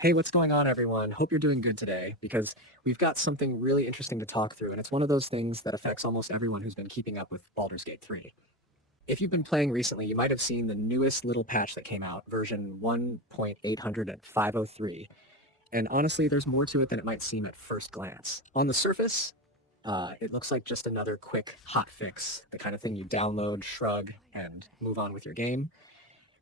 Hey, what's going on, everyone? Hope you're doing good today because we've got something really interesting to talk through, and it's one of those things that affects almost everyone who's been keeping up with Baldur's Gate 3. If you've been playing recently, you might have seen the newest little patch that came out, version 1.80503. And honestly, there's more to it than it might seem at first glance. On the surface, it looks like just another quick hotfix, the kind of thing you download, shrug, and move on with your game.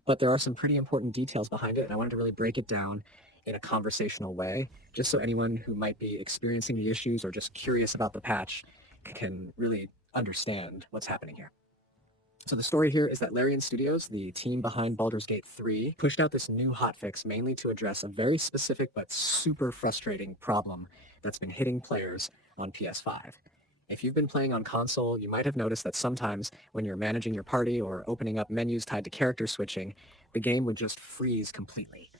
But there are some pretty important details behind it, and I wanted to really break it down in a conversational way, just so anyone who might be experiencing the issues or just curious about the patch can really understand what's happening here. So the story here is that Larian Studios, the team behind Baldur's Gate 3, pushed out this new hotfix mainly to address a very specific but super frustrating problem that's been hitting players on PS5. If you've been playing on console, you might have noticed that sometimes when you're managing your party or opening up menus tied to character switching, the game would just freeze completely.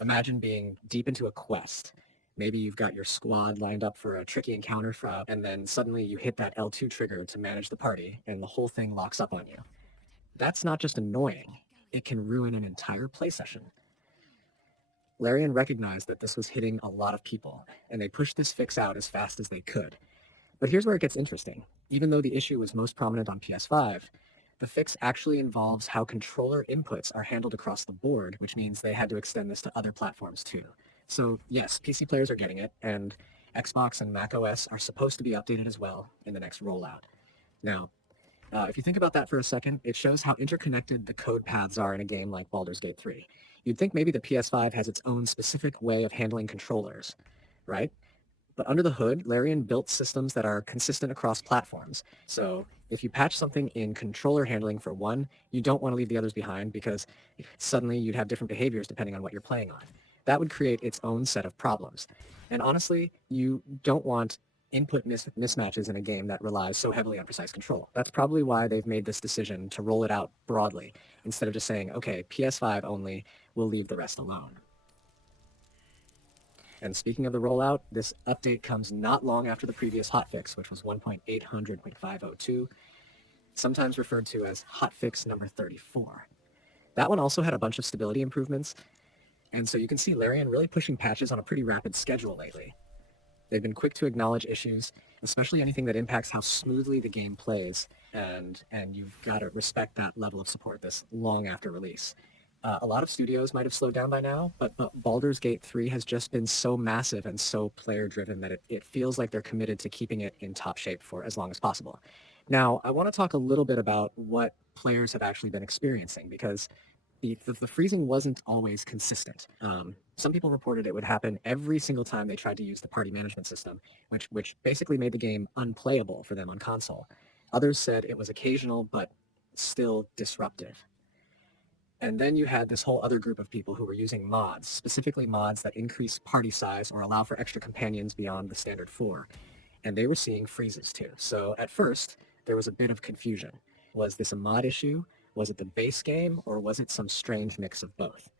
Imagine being deep into a quest. Maybe you've got your squad lined up for a tricky encounter, and then suddenly you hit that L2 trigger to manage the party, and the whole thing locks up on you. That's not just annoying, it can ruin an entire play session. Larian recognized that this was hitting a lot of people, and they pushed this fix out as fast as they could. But here's where it gets interesting. Even though the issue was most prominent on PS5, the fix actually involves how controller inputs are handled across the board, which means they had to extend this to other platforms too. So yes, PC players are getting it, and Xbox and macOS are supposed to be updated as well in the next rollout. Now, if you think about that for a second, it shows how interconnected the code paths are in a game like Baldur's Gate 3. You'd think maybe the PS5 has its own specific way of handling controllers, right? But under the hood, Larian built systems that are consistent across platforms. So if you patch something in controller handling for one, you don't want to leave the others behind because suddenly you'd have different behaviors depending on what you're playing on. That would create its own set of problems. And honestly, you don't want input mismatches in a game that relies so heavily on precise control. That's probably why they've made this decision to roll it out broadly instead of just saying, okay, PS5 only, we'll leave the rest alone. And speaking of the rollout, this update comes not long after the previous hotfix, which was 1.800.502, sometimes referred to as hotfix number 34. That one also had a bunch of stability improvements, and so you can see Larian really pushing patches on a pretty rapid schedule lately. They've been quick to acknowledge issues, especially anything that impacts how smoothly the game plays, and you've got to respect that level of support this long after release. A lot of studios might have slowed down by now, but Baldur's Gate 3 has just been so massive and so player-driven that it feels like they're committed to keeping it in top shape for as long as possible. Now, I want to talk a little bit about what players have actually been experiencing, because the freezing wasn't always consistent. Some people reported it would happen every single time they tried to use the party management system, which basically made the game unplayable for them on console. Others said it was occasional, but still disruptive. And then you had this whole other group of people who were using mods, specifically mods that increase party size or allow for extra companions beyond the standard 4. And they were seeing freezes too. So at first, there was a bit of confusion. Was this a mod issue? Was it the base game? Or was it some strange mix of both?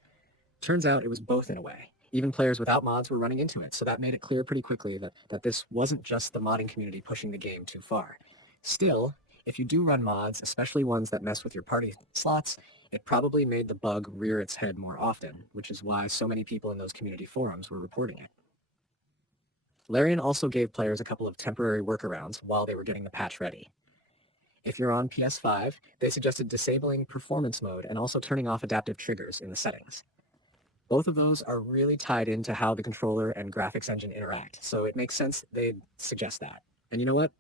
Turns out it was both in a way. Even players without mods were running into it, so that made it clear pretty quickly that this wasn't just the modding community pushing the game too far. Still, if you do run mods, especially ones that mess with your party slots, it probably made the bug rear its head more often, which is why so many people in those community forums were reporting it. Larian also gave players a couple of temporary workarounds while they were getting the patch ready. If you're on PS5, they suggested disabling performance mode and also turning off adaptive triggers in the settings. Both of those are really tied into how the controller and graphics engine interact, so it makes sense they'd suggest that. And you know what?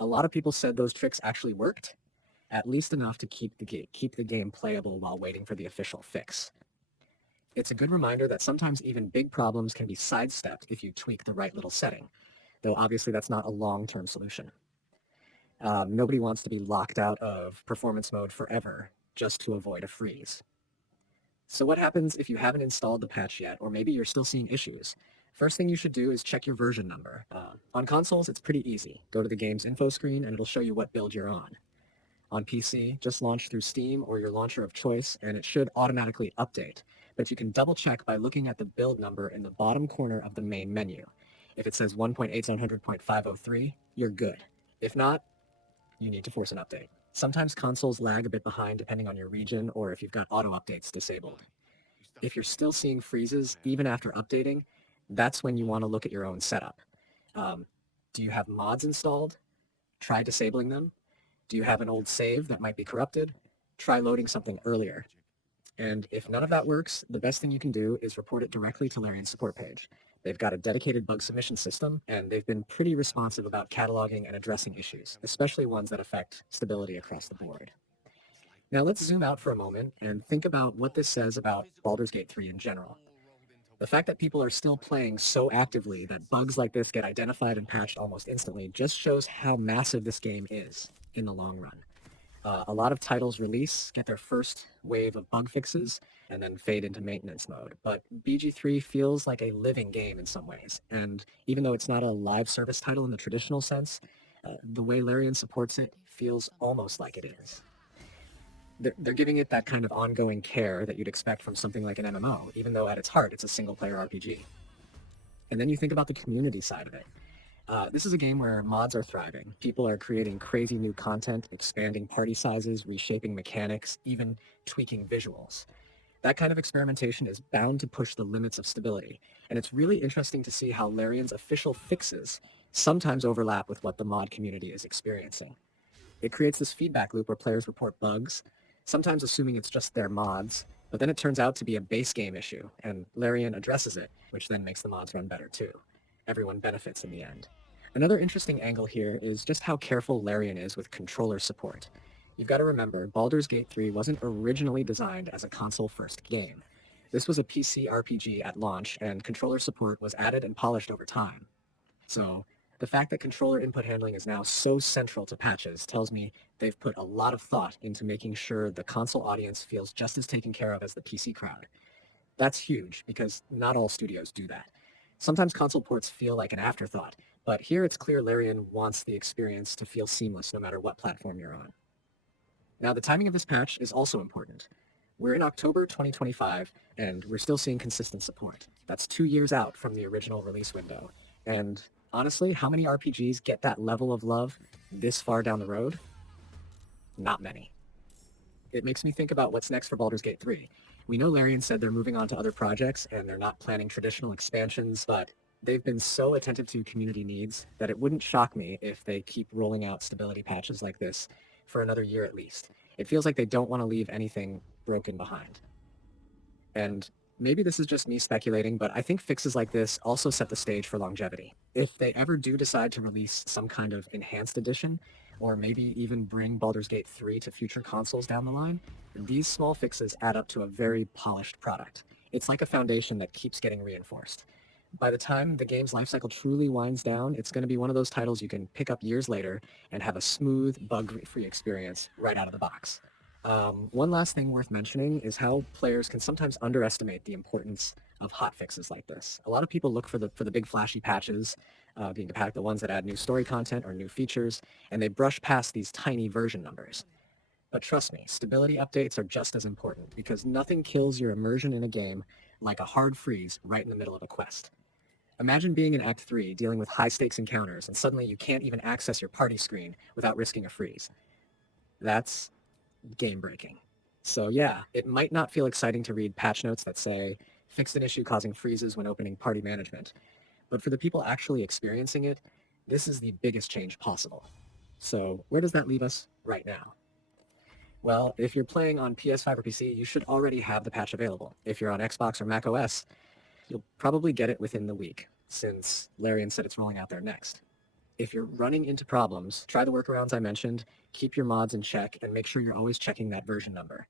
A lot of people said those tricks actually worked, at least enough to keep the game playable while waiting for the official fix. It's a good reminder that sometimes even big problems can be sidestepped if you tweak the right little setting, though obviously that's not a long-term solution. Nobody wants to be locked out of performance mode forever just to avoid a freeze. So what happens if you haven't installed the patch yet, or maybe you're still seeing issues? First thing you should do is check your version number. On consoles, it's pretty easy. Go to the game's info screen and it'll show you what build you're on. On PC, just launch through Steam or your launcher of choice, and it should automatically update. But you can double check by looking at the build number in the bottom corner of the main menu. If it says 1.8700.503, you're good. If not, you need to force an update. Sometimes consoles lag a bit behind depending on your region or if you've got auto updates disabled. If you're still seeing freezes even after updating, that's when you want to look at your own setup. Do you have mods installed? Try disabling them. Do you have an old save that might be corrupted? Try loading something earlier. And if none of that works, the best thing you can do is report it directly to Larian's support page. They've got a dedicated bug submission system, and they've been pretty responsive about cataloging and addressing issues, especially ones that affect stability across the board. Now let's zoom out for a moment and think about what this says about Baldur's Gate 3 in general. The fact that people are still playing so actively that bugs like this get identified and patched almost instantly just shows how massive this game is in the long run. A lot of titles release, get their first wave of bug fixes, and then fade into maintenance mode. But BG3 feels like a living game in some ways, and even though it's not a live service title in the traditional sense, the way Larian supports it feels almost like it is. They're giving it that kind of ongoing care that you'd expect from something like an MMO, even though at its heart it's a single-player RPG. And then you think about the community side of it. This is a game where mods are thriving. People are creating crazy new content, expanding party sizes, reshaping mechanics, even tweaking visuals. That kind of experimentation is bound to push the limits of stability, and it's really interesting to see how Larian's official fixes sometimes overlap with what the mod community is experiencing. It creates this feedback loop where players report bugs, sometimes assuming it's just their mods, but then it turns out to be a base game issue, and Larian addresses it, which then makes the mods run better too. Everyone benefits in the end. Another interesting angle here is just how careful Larian is with controller support. You've got to remember, Baldur's Gate 3 wasn't originally designed as a console-first game. This was a PC RPG at launch, and controller support was added and polished over time. So, the fact that controller input handling is now so central to patches tells me they've put a lot of thought into making sure the console audience feels just as taken care of as the PC crowd. That's huge, because not all studios do that. Sometimes console ports feel like an afterthought, but here it's clear Larian wants the experience to feel seamless no matter what platform you're on. Now, the timing of this patch is also important. We're in October 2025, and we're still seeing consistent support. That's 2 years out from the original release window. And honestly, how many RPGs get that level of love this far down the road? Not many. It makes me think about what's next for Baldur's Gate 3. We know Larian said they're moving on to other projects, and they're not planning traditional expansions, but they've been so attentive to community needs that it wouldn't shock me if they keep rolling out stability patches like this for another year at least. It feels like they don't want to leave anything broken behind. And maybe this is just me speculating, but I think fixes like this also set the stage for longevity. If they ever do decide to release some kind of enhanced edition, or maybe even bring Baldur's Gate 3 to future consoles down the line, these small fixes add up to a very polished product. It's like a foundation that keeps getting reinforced. By the time the game's lifecycle truly winds down, it's going to be one of those titles you can pick up years later and have a smooth, bug-free experience right out of the box. One last thing worth mentioning is how players can sometimes underestimate the importance of hotfixes like this. A lot of people look for the big flashy patches, the ones that add new story content or new features, and they brush past these tiny version numbers. But trust me, stability updates are just as important because nothing kills your immersion in a game like a hard freeze right in the middle of a quest. Imagine being in Act 3 dealing with high-stakes encounters and suddenly you can't even access your party screen without risking a freeze. That's game-breaking. So yeah, it might not feel exciting to read patch notes that say, fixed an issue causing freezes when opening party management. But for the people actually experiencing it, this is the biggest change possible. So where does that leave us right now? Well, if you're playing on PS5 or PC, you should already have the patch available. If you're on Xbox or macOS, you'll probably get it within the week, since Larian said it's rolling out there next. If you're running into problems, try the workarounds I mentioned, keep your mods in check, and make sure you're always checking that version number.